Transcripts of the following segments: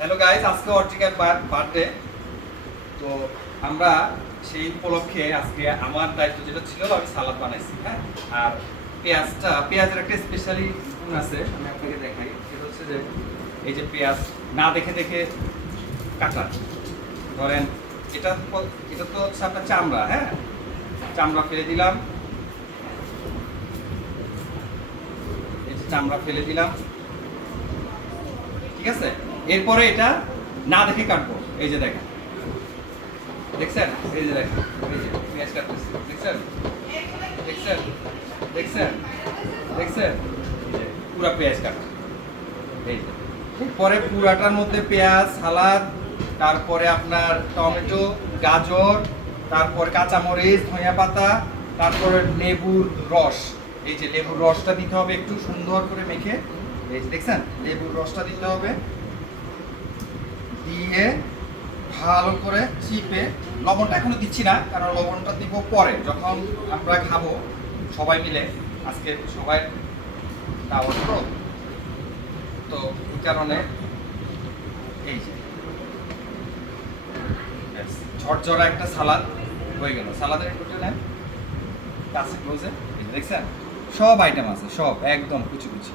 Hello guys, আজকে অর্চিকার birthday. তো আমরা সেই উপলক্ষে আজকে আমার দায়িত্ব যেটা ছিল আমি সালাদ বানাইছি, হ্যাঁ। আর পেঁয়াজের একটা স্পেশালি গুণ আছে, আমি আপনাকে দেখাই। সেটা হচ্ছে যে এই যে পেঁয়াজ না দেখে দেখে কাটা। ধরেন এটা তো হচ্ছে আপনার চামড়া, হ্যাঁ। চামড়া ফেলে দিলাম, এই যে চামড়া ফেলে দিলাম, ঠিক আছে। এরপরে এটা না দেখে কাটবো। এই যে দেখেন, দেখছেন? এই যে দেখেন, এই যে পেঁয়াজ কাটতেছি, দেখছেন? দেখছেন? দেখছেন? দেখছেন? পুরা পেঁয়াজ কাটা, এই যে। পরে পুরাটার মধ্যে পেঁয়াজ, সালাদ, তারপরে আপনার টমেটো, গাজর, তারপর কাঁচামরিচ, ধনিয়া পাতা, তারপরে লেবুর রস। এই যে লেবুর রসটা দিতে হবে একটু সুন্দর করে মেখে। এই যে দেখছেন, লেবুর রসটা দিতে হবে, দিয়ে ভালো করে চিপে। লবণটা এখনো দিচ্ছি না, কারণ লবণটা দিব পরে যখন আমরা খাবো সবাই মিলে। আজকে সবাই দাওয়াত তো এই কারণে এই যে ঝরঝরা একটা সালাদ হয়ে গেল। সালাদের একটু নেন কাছে ক্লোজে, দেখছেন? সব আইটেম আছে, সব একদম কুচি কুচি।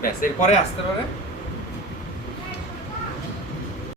ব্যাস, এরপরে আসতে পারে